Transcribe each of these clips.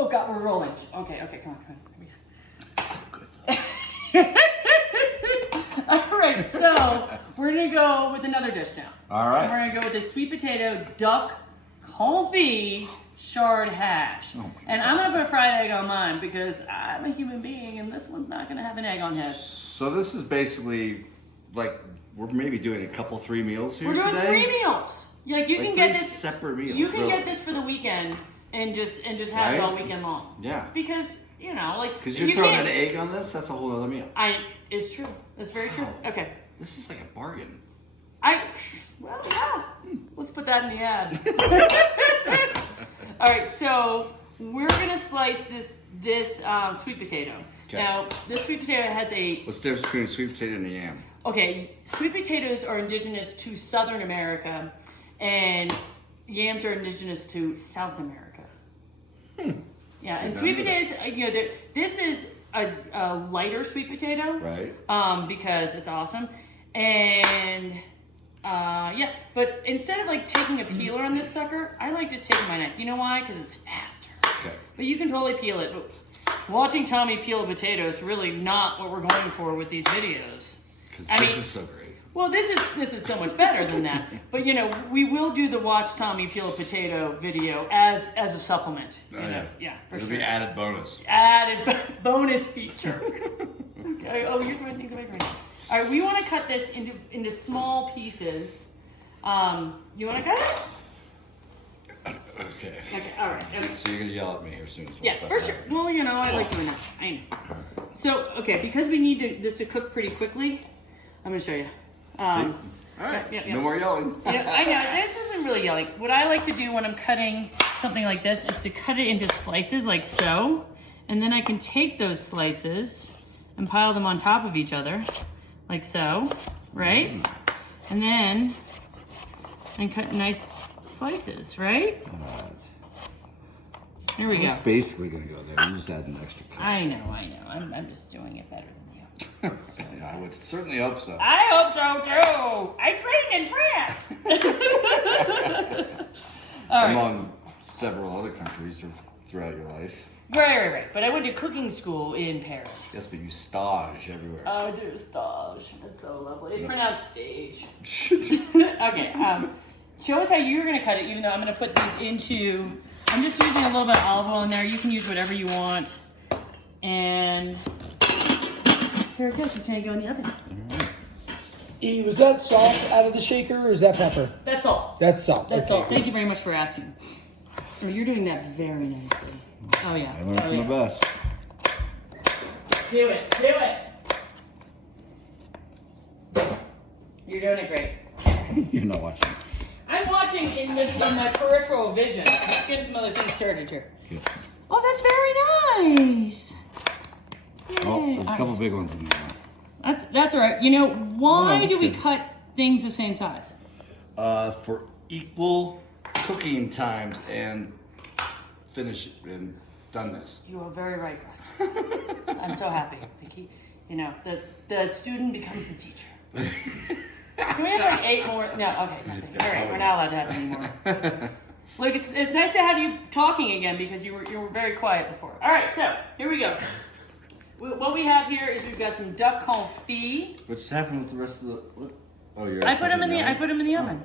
Oh God, we're rolling. Okay, come on. So good. All right, so we're gonna go with another dish now. All right. And we're gonna go with this sweet potato duck confit shard hash. Oh and I'm gonna put a fried egg on mine because I'm a human being and this one's not gonna have an egg on it. So this is basically like we're maybe doing a couple 3 meals here today. We're doing 3 meals. Like you can get this separate meals. You can get this for the weekend and just have it all weekend long. Yeah. Because because you're throwing an egg on this, that's a whole other meal. It's true. It's very true. Okay. This is like a bargain. Well, yeah. Let's put that in the ad. All right, so we're gonna slice this sweet potato. Okay. Now, this sweet potato has a. What's the difference between a sweet potato and a yam? Okay, sweet potatoes are indigenous to Southern America, and yams are indigenous to South America. Yeah, and sweet potatoes, this is a lighter sweet potato, right? Because it's awesome, and but instead of like taking a peeler on this sucker, I like just taking my knife. You know why? Because it's faster. Okay. But you can totally peel it. But watching Tommy peel a potato is really not what we're going for with these videos. Because this is so great. Well, this is so much better than that. But we will do the watch Tommy peel a potato video as a supplement. Yeah, for It'll sure. be added bonus. Added bonus feature. Okay. Oh, you're throwing things away right now. All right, we want to cut this into small pieces. You want to cut it? Okay. Okay. All right. Okay. So you're gonna yell at me here soon. Yeah, for sure. Well, I like doing that. I know. So, okay, because we need this to cook pretty quickly, I'm gonna show you. All right. Yeah. No more yelling. I know. This isn't really yelling. What I like to do when I'm cutting something like this is to cut it into slices like so, and then I can take those slices and pile them on top of each other, like so, right? And then cut nice slices, right? There we go. It's basically gonna go there. You just add an extra cut. I know. I'm just doing it better than you. So. Yeah, I would certainly hope so. I hope so too. I trained in France. All right. Among several other countries throughout your life. Right. But I went to cooking school in Paris. Yes, but you stage everywhere. Oh, I do stage. That's so lovely. It's pronounced stage. Okay. Show us how you're gonna cut it. Even though I'm gonna put these into. I'm just using a little bit of olive oil in there. You can use whatever you want. And here it goes. It's gonna go in the oven. E, was that salt out of the shaker or is that pepper? That's all. That's salt. That's okay. all. Thank you very much for asking. Oh, you're doing that very nicely. Oh yeah. I learned from the best. Do it. You're doing it great. You're not watching. I'm watching in my peripheral vision. Let's get some other things started here. Okay. Oh, that's very nice. Oh, Yay. there's a couple big ones in there. That's all right. Why do we cut things the same size? For equal cooking times and finish and doneness. You are very right, Russ. I'm so happy. The student becomes the teacher. Can we have like 8 more? No, okay, nothing. All right, we're not allowed to have any more. Look, it's nice to have you talking again because you were very quiet before. All right, so here we go. What we have here is we've got some duck confit. What's happened with the rest of the? What? Oh, you're. I put them in the oven.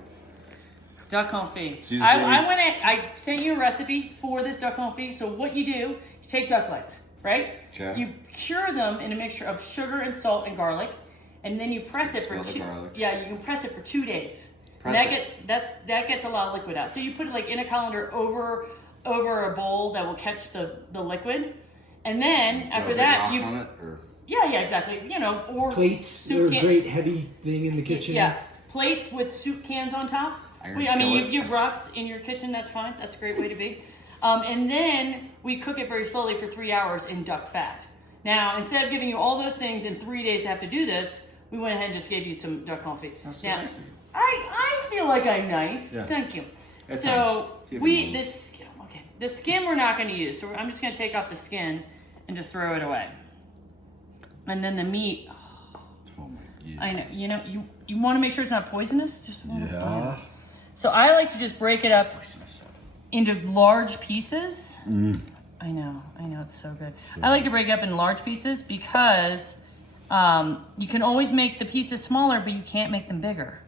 Duck confit. So I sent you a recipe for this duck confit. So what you do, you take duck legs, right? Okay. You cure them in a mixture of sugar and salt and garlic, and then you press it for the garlic. Yeah, you can press it for 2 days. That gets a lot of liquid out. So you put it like in a colander over a bowl that will catch the liquid, and then after that you. On it, or? Yeah, exactly. Or Plates soup are a great heavy thing in the kitchen. Yeah, plates with soup cans on top. If you have rocks in your kitchen, that's fine. That's a great way to be. And then we cook it very slowly for 3 hours in duck fat. Now, instead of giving you all those things in 3 days to have to do this, we went ahead and just gave you some duck confit. That's so now, nice of you. I feel like I'm nice. Yeah. Thank you. At So times. the skin we're not going to use. So I'm just going to take off the skin and just throw it away. And then the meat. Oh my God. I know. You want to make sure it's not poisonous. Yeah. So I like to just break it up into large pieces. I know, it's so good. I like to break it up in large pieces because you can always make the pieces smaller, but you can't make them bigger.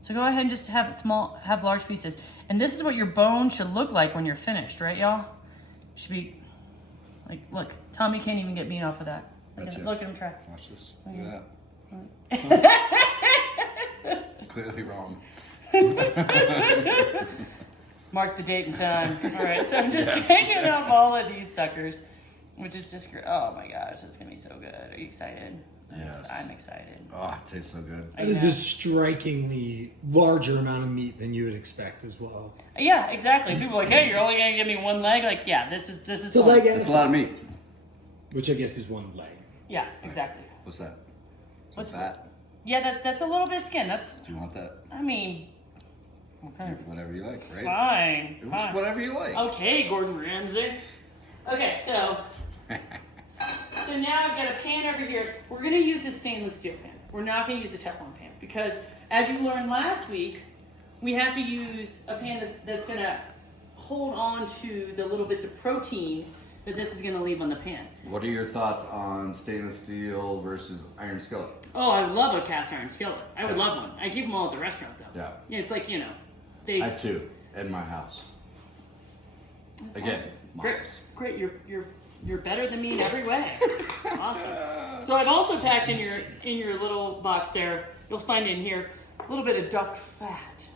So go ahead and just have large pieces. And this is what your bone should look like when you're finished, right, y'all? It should be like, look, Tommy can't even get meat off of that. Look at him try. Watch this. Look at that. Clearly wrong. Mark the date and time. All right, so I'm just taking up all of these suckers, which is just, oh my gosh, it's gonna be so good. Are you excited? Yes. I'm excited. Oh, it tastes so good. That is a strikingly larger amount of meat than you would expect as well. Yeah, exactly. People are like, hey, you're only gonna give me one leg. Like, yeah, this is. It's a leg and It's a lot of meat. which I guess is one leg. Yeah, exactly. What's that? What's fat? Yeah, that's a little bit of skin. That's. Do you want that? I mean. Okay. Whatever you like, right? Fine. It's Fine. whatever you like. Okay, Gordon Ramsay. Okay, so now I've got a pan over here. We're gonna use a stainless steel pan. We're not gonna use a Teflon pan because, as you learned last week, we have to use a pan that's gonna hold on to the little bits of protein that this is gonna leave on the pan. What are your thoughts on stainless steel versus iron skillet? Oh, I love a cast iron skillet. I would love one. I keep them all at the restaurant though. Yeah. It's like, I have two in my house. That's Again, awesome. moms. Great. You're better than me in every way. Awesome. So I've also packed in your little box there. You'll find in here a little bit of duck fat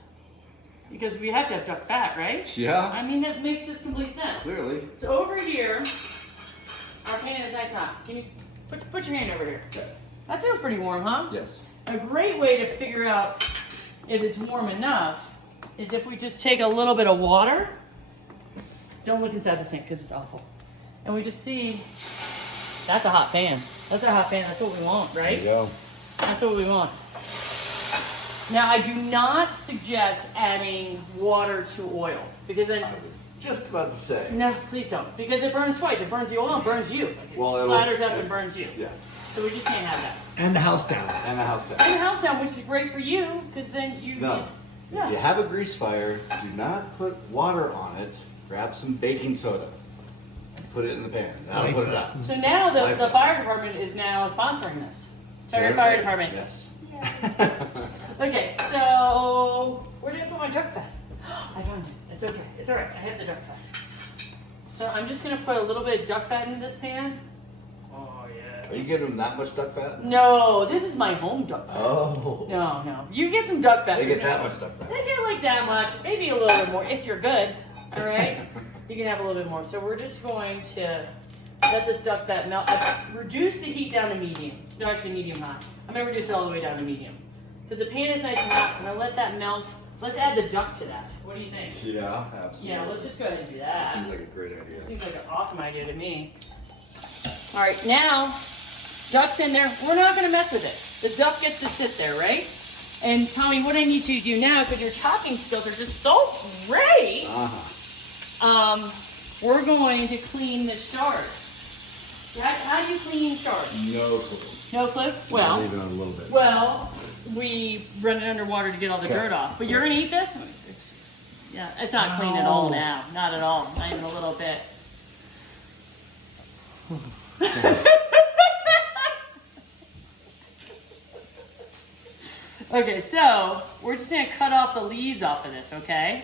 because we have to have duck fat, right? Yeah. I mean, that makes just complete sense. Clearly. So over here, our pan is nice and hot. Can you put your hand over here? That feels pretty warm, huh? Yes. A great way to figure out if it's warm enough is if we just take a little bit of water. Don't look inside the sink because it's awful. And we just see, that's a hot pan. That's a hot pan. That's what we want, right? There you go. That's what we want. Now, I do not suggest adding water to oil because then, I was just about to say. no, please don't. Because it burns twice. It burns the oil and burns you. Like Well, it it'll- splatters up and burns you. Yes. So we just can't have that. And the house down. And the house down. And the house down, which is great for you because then you. No. Yeah. If you have a grease fire, do not put water on it. Grab some baking soda. Put it in the pan. That'll put it out. So now the Lifeless. fire department is now sponsoring this. Tell your Very fire good. department. Yes. Okay, so where did I put my duck fat? I found it. It's okay. It's all right. I have the duck fat. So I'm just gonna put a little bit of duck fat into this pan. Oh yeah. Are you giving them that much duck fat? No, this is my home duck fat. Oh. No. You get some duck fat. They get for that now. much duck fat. They get like that much, maybe a little bit more if you're good. All right, you can have a little bit more. So we're just going to let this duck fat melt. Reduce the heat down to medium. No, actually medium hot. I'm gonna reduce it all the way down to medium because the pan is nice and hot. I'm gonna let that melt. Let's add the duck to that. What do you think? Yeah, absolutely. Yeah, let's just go ahead and do that. Seems like a great idea. It seems like an awesome idea to me. All right, now duck's in there. We're not gonna mess with it. The duck gets to sit there, right? And Tommy, what I need you to do now, because your chopping skills are just so great, we're going to clean the shard. How do you clean shards? No clue. No clue? Well, Leave it on a little bit. well, we run it underwater to get all the dirt off. But you're gonna eat this? It's not clean at all now. Not at all. Not even a little bit. Okay, so we're just gonna cut off the leaves off of this, okay?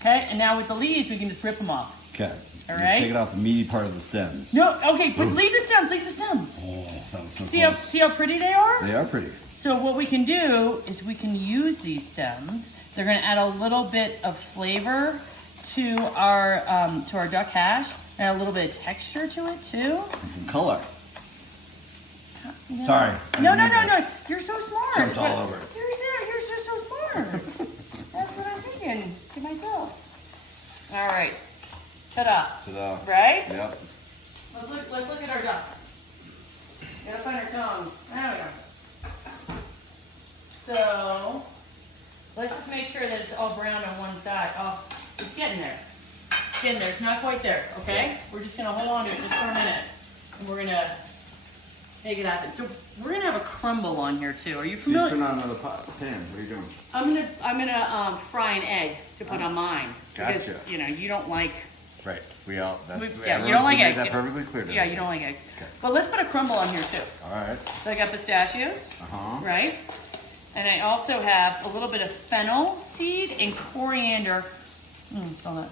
Okay, and now with the leaves, we can just rip them off. Okay. All right. Take it off the meaty part of the stems. No, okay, but leave the stems, leave the stems. Oh, that was so See how pretty they are? They are pretty. So what we can do is we can use these stems. They're gonna add a little bit of flavor to our duck hash and a little bit of texture to it too. And some color. Yeah. Sorry. No. You're so smart. Jumped all over it. You're just so smart. That's what I'm thinking to myself. All right. Ta-da. Ta-da. Right? Yep. Let's look at our duck. Gotta find our tongues. There we go. So let's just make sure that it's all brown on one side. Oh, it's getting there. It's getting there. It's not quite there, okay? We're just gonna hold on to it just for a minute. And we're gonna make it happen. So we're gonna have a crumble on here too. Are you She's familiar? putting on another pan. What are you doing? I'm gonna fry an egg to put on mine. Gotcha. Because, you don't like Right. We all. That's. Yeah, you don't like we made eggs. that perfectly clear. Yeah, you don't like eggs. But let's put a crumble on here too. All right. So I got pistachios, right? And I also have a little bit of fennel seed and coriander. Smell that.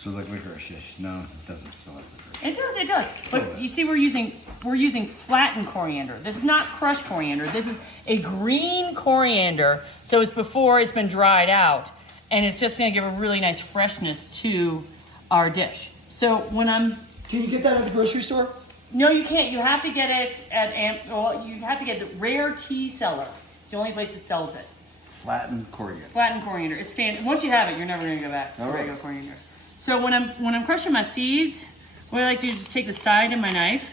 Smells like licorice. No, it doesn't smell like licorice. It does. But you see, we're using flattened coriander. This is not crushed coriander. This is a green coriander. So it's before it's been dried out, and it's just going to give a really nice freshness to our dish. So when I'm Can you get that at the grocery store? No, you can't. You have to get it at you have to get the Rare Tea Cellar. It's the only place that sells it. Flattened coriander. Flattened coriander. It's fantastic. Once you have it, you're never going to go back to All right. regular coriander. So when I'm crushing my seeds, what I like to do is just take the side of my knife.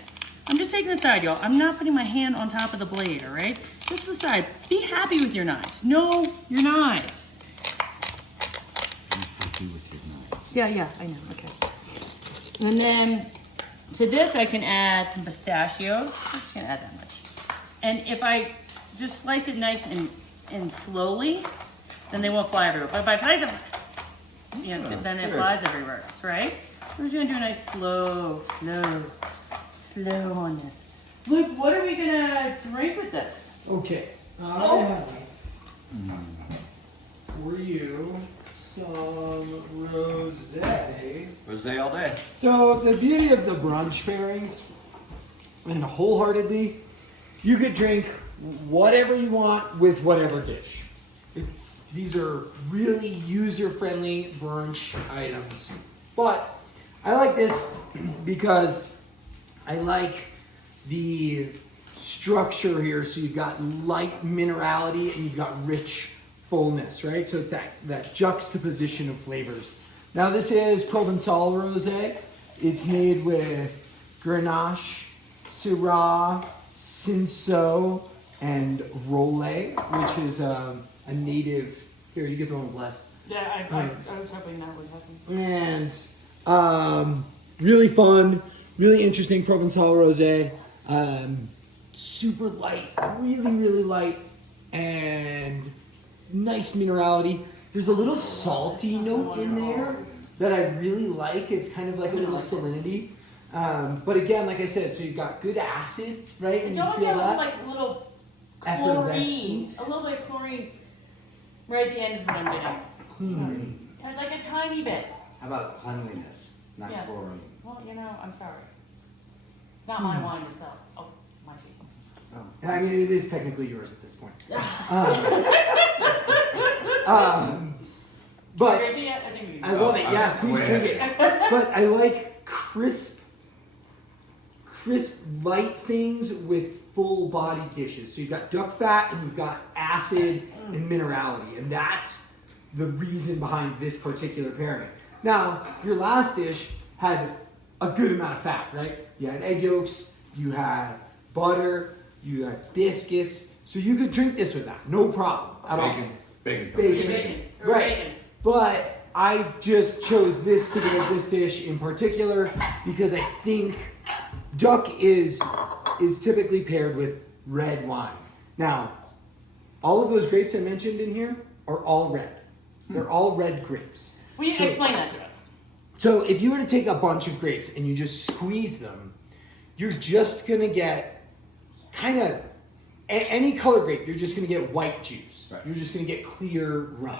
I'm just taking the side, y'all. I'm not putting my hand on top of the blade, all right? Just the side. Be happy with your knives. Know your knives. Be happy with your knives. Yeah, I know. Okay. And then to this, I can add some pistachios. I'm just gonna add that much. And if I just slice it nice and slowly, then they won't fly everywhere. But if I slice it, then it flies everywhere, right? We're just gonna do a nice slow on this. Luke, what are we gonna drink with this? Okay. I have for you some rosé. Rosé all day. So the beauty of the brunch pairings, and wholeheartedly, you could drink whatever you want with whatever dish. These are really user-friendly brunch items. But I like this because I like the structure here. So you've got light minerality and you've got rich fullness, right? So it's that juxtaposition of flavors. Now this is Provençal rosé. It's made with Grenache, Syrah, Cinsault, and Rollet, which is a native. Here, you get the one blessed. Yeah, I was hoping that would happen. And really fun, really interesting Provençal rosé. Super light, really light, and nice minerality. There's a little salty note in there that I really like. It's kind of like a little salinity. But again, like I said, so you've got good acid, right? It's And you almost feel got that. a little chlorine. Effervescence. A little bit of chlorine right at the end is what I'm getting. Sorry. Yeah, like a tiny bit. How about cleanliness, not Yeah. chlorine? Well, I'm sorry. It's not my wine to sell. Oh, my people. I mean, it is technically yours at this point. But Drink it yet? I think we can I love it. Yeah, please drink it. But I like crisp, light things with full body dishes. So you've got duck fat and you've got acid and minerality, and that's the reason behind this particular pairing. Now, your last dish had a good amount of fat, right? You had egg yolks, you had butter, you had biscuits, so you could drink this with that, no problem at all. Bacon. Bacon. Right. Bacon. But I just chose this to go with this dish in particular because I think duck is typically paired with red wine. Now, all of those grapes I mentioned in here are all red. They're all red grapes. Will you explain that to us? So if you were to take a bunch of grapes and you just squeeze them, you're just gonna get kind of any color grape. You're just gonna get white juice. Right. You're just gonna get clear rum.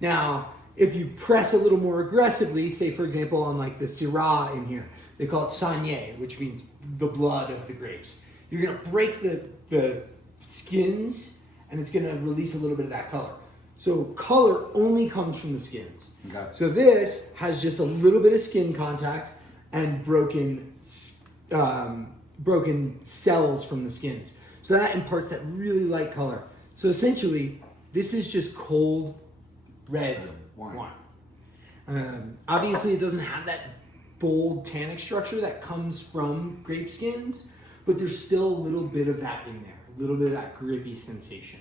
Now, if you press a little more aggressively, say for example on like the Syrah in here, they call it saignée, which means the blood of the grapes. You're gonna break the skins, and it's gonna release a little bit of that color. So color only comes from the skins. Okay. So this has just a little bit of skin contact and broken cells from the skins. So that imparts that really light color. So essentially, this is just cold red wine. Obviously, it doesn't have that bold tannic structure that comes from grape skins, but there's still a little bit of that in there, a little bit of that grippy sensation.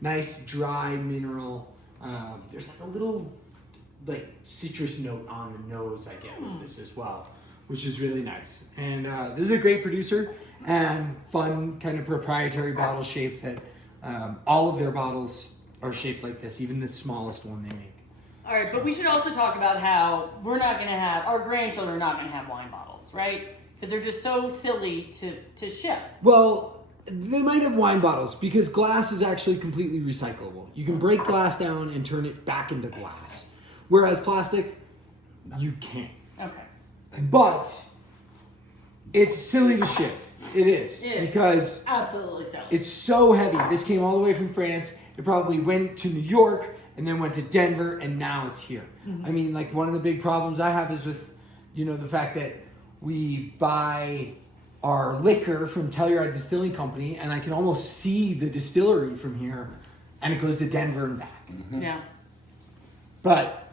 Nice dry mineral. There's like a little like citrus note on the nose I get with this as well, which is really nice. And this is a great producer and fun kind of proprietary bottle shape that all of their bottles are shaped like this, even the smallest one they make. All right, but we should also talk about how we're not going to have, our grandchildren are not going to have wine bottles, right? Because they're just so silly to ship. Well, they might have wine bottles because glass is actually completely recyclable. You can break glass down and turn it back into glass. Whereas plastic, you can't. Okay. But it's silly to ship. It is. It is. Because Absolutely silly. it's so heavy. This came all the way from France. It probably went to New York and then went to Denver and now it's here. I mean, like one of the big problems I have is with, the fact that we buy our liquor from Telluride Distilling Company and I can almost see the distillery from here and it goes to Denver and back. Yeah. But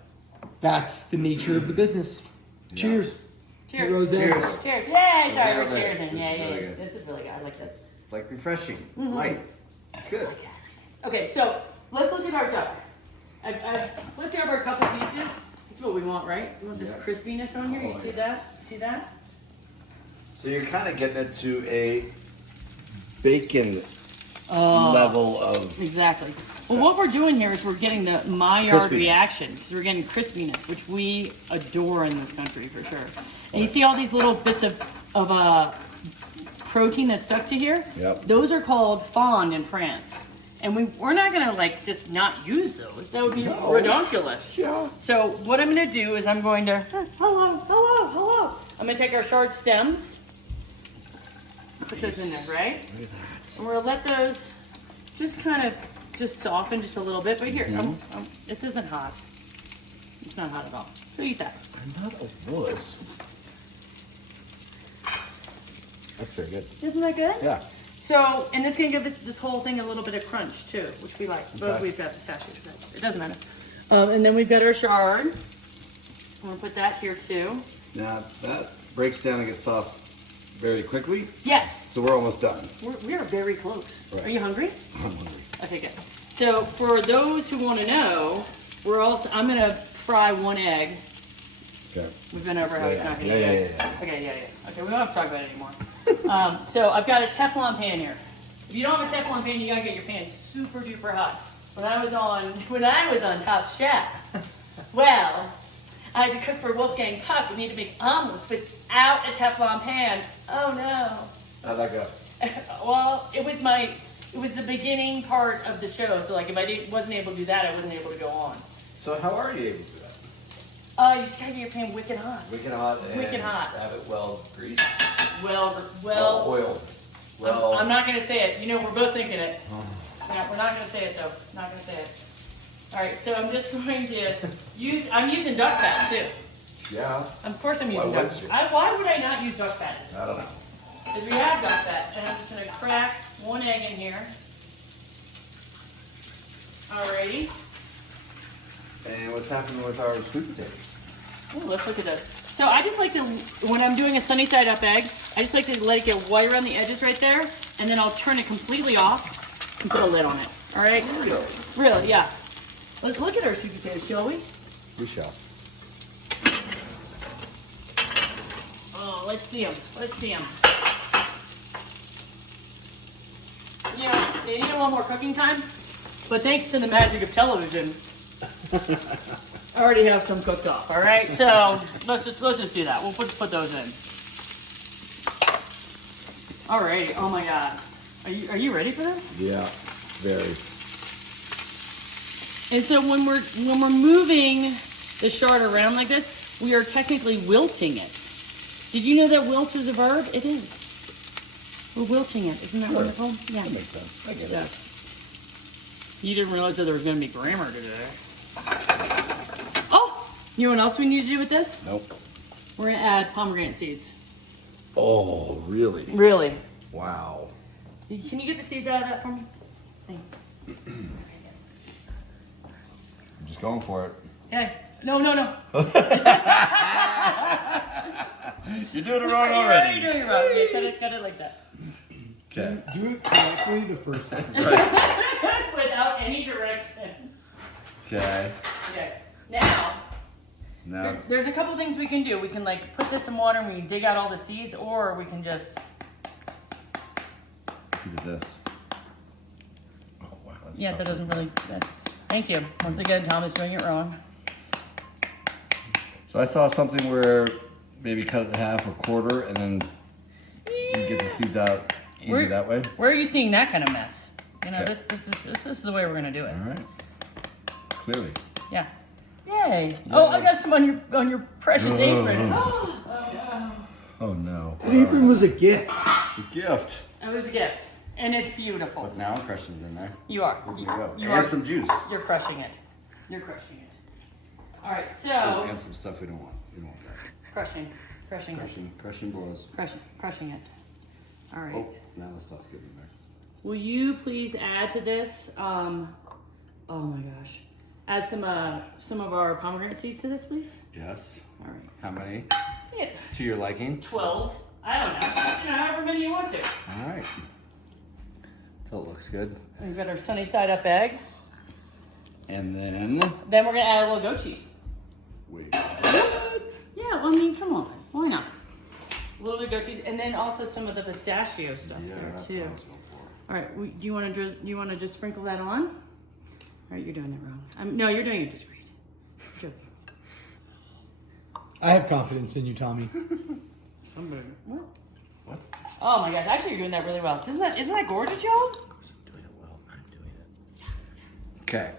that's the nature of the business. Cheers. Cheers. Rose. Cheers. Cheers. Yay! Sorry, Yeah, we're right. cheersing. This Yeah, is yeah, really yeah. good. This is really good. I like this. Like refreshing, light. It's good. Okay, so let's look at our duck. I've flipped over a couple pieces. This is what we want, right? We want this Yeah. crispiness on here. You see that? See that? So you're kind of getting it to a bacon Oh. level of. Exactly. Well, what we're doing here is we're getting the Maillard Crispiness. reaction because we're getting crispiness, which we adore in this country for sure. And you see all these little bits of protein that's stuck to here? Yep. Those are called fond in France. And we're not gonna like just not use those. That would be No. redonkulous. Yeah. So what I'm gonna do is I'm going to hello. I'm gonna take our short stems, put those in there, right? Look at that. And we're gonna let those just kind of soften just a little bit. But here, this isn't hot. It's not hot at all. So eat that. I'm not a wuss. That's very good. Isn't that good? Yeah. So, and this is gonna give this whole thing a little bit of crunch too, which we like. But Okay. we've got pistachios, but it doesn't matter. And then we've got our chard. I'm gonna put that here too. Now that breaks down and gets soft very quickly. Yes, So we're almost done. we are very close. Right. Are you hungry? I'm hungry. Okay, good. So for those who want to know, I'm gonna fry one egg. Okay. We've been over how Yeah, it's not gonna yeah, eat yeah, eggs. yeah, yeah. Okay, yeah. Okay, we don't have to talk about it anymore. So I've got a Teflon pan here. If you don't have a Teflon pan, you gotta get your pan super duper hot. When I was on Top Chef, well, I had to cook for Wolfgang Puck. We need to make omelets without a Teflon pan. Oh no. How'd that go? Well, it was the beginning part of the show. So like if I wasn't able to do that, I wasn't able to go on. So how are you able to do that? You just gotta get your pan wicked hot. Wicked hot and Wicked hot. have it well greased, Well, oiled. Well, I'm not gonna say it. We're both thinking it. Yeah, we're not gonna say it though. Not gonna say it. All right, so I'm just going to I'm using duck fat too. yeah. Of course I'm Why using duck wouldn't you? fat. Why would I not use duck fat? I don't know. Because we have duck fat, and I'm just gonna crack one egg in here. Alrighty. And what's happening with our sweet potatoes? Ooh, let's look at this. So I just like to, when I'm doing a sunny side up egg, I just like to let it get white around the edges right there, and then I'll turn it completely off and put a lid on it. All right? Really? Really, yeah. Let's look at our sweet potatoes, shall we? We shall. Oh, let's see them. Let's see them. Yeah, they need a little more cooking time, but thanks to the magic of television, I already have some cooked up. All right, so let's just do that. We'll put those in. All right. Oh my God, are you ready for this? Yeah, very. And so when we're moving the shard around like this, we are technically wilting it. Did you know that wilt is a verb? It is. We're wilting it. Isn't that Sure. wonderful? Yeah. That makes sense. I get it. Yes. You didn't realize that there was going to be grammar today. Oh, you know what else we need to do with this? Nope. We're going to add pomegranate seeds. Oh, really? Really? Wow. Can you get the seeds out of that for me? Thanks. I'm just going for it. Okay. No. You're doing it wrong You're already. doing it wrong. Yeah, cut it like that. Okay. Do it correctly the first time. Without any direction. Okay. Okay. Now, Now, there's a couple things we can do. We can like put this in water and we can dig out all the seeds, or we can just. look at this. Oh, wow. That's Yeah, tough. that doesn't really. Thank you. Once again, Tom is doing it wrong. So I saw something where maybe cut it in half or quarter, and then you can get the seeds out easy that way. Where are you seeing that kind of mess? You know, Okay. this is the way we're gonna do it. All right. Clearly. Yeah. Yay! Oh, I got some on your precious apron. Oh no. That apron was a gift. It's a gift. It was a gift, and it's beautiful. But now I'm crushing it in there. You are. There you go. You And are. some juice. You're crushing it. You're crushing it. All right, so And some stuff we don't want. We don't want that. crushing it. Crushing blows. Crushing it. All right. Oh, now the stuff's getting in there. Will you please add to this? Oh my gosh, add some of our pomegranate seeds to this, please. Yes. All right. How many? Yeah, To your liking? 12. I don't know. You know, however many you want to. All right. Till it looks good. We've got our sunny side up egg. And then. Then we're gonna add a little goat cheese. Wait. What? Yeah, well, I mean, come on, why not? A little bit of goat cheese, and then also some of the pistachio stuff Yeah, there that's too. what I was going for. All right, do you want to just sprinkle that on? All right, you're doing it wrong. No, you're doing it just great. Joking. I have confidence in you, Tommy. Somebody. What? What? Oh my gosh! Actually, you're doing that really well. Isn't that gorgeous, y'all? Of course I'm doing it well. I'm doing it. Okay.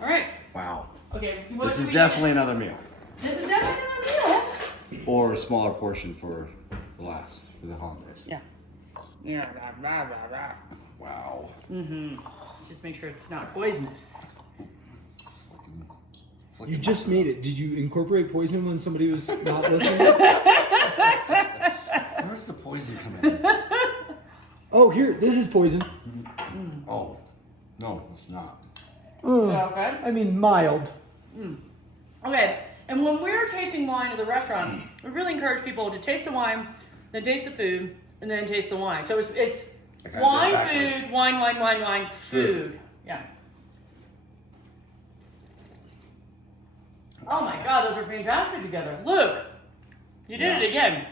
All right. Wow. Okay. This is definitely another meal. This is definitely another meal. Or a smaller portion for the last, for the holidays. Yeah. Yeah. Blah, blah, blah, blah. Wow. Just make sure it's not poisonous. You just made it. Did you incorporate poison when somebody was not looking? Where's the poison coming in? Oh, here. This is poison. Oh. No, it's not. Okay. I mean, mild. Okay. And when we're tasting wine at the restaurant, we really encourage people to taste the wine, then taste the food, and then taste the wine. So it's I gotta wine, go backwards. food, wine, food. Yeah. Oh my God, those are fantastic together. Luke, you did it again.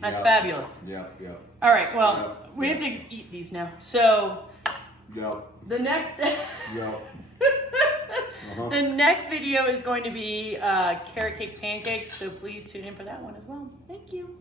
That's Yep. fabulous. Yep. All right, well, Yep. we have to eat these now. So Yep. the next Yep. the next video is going to be carrot cake pancakes. So please tune in for that one as well. Thank you.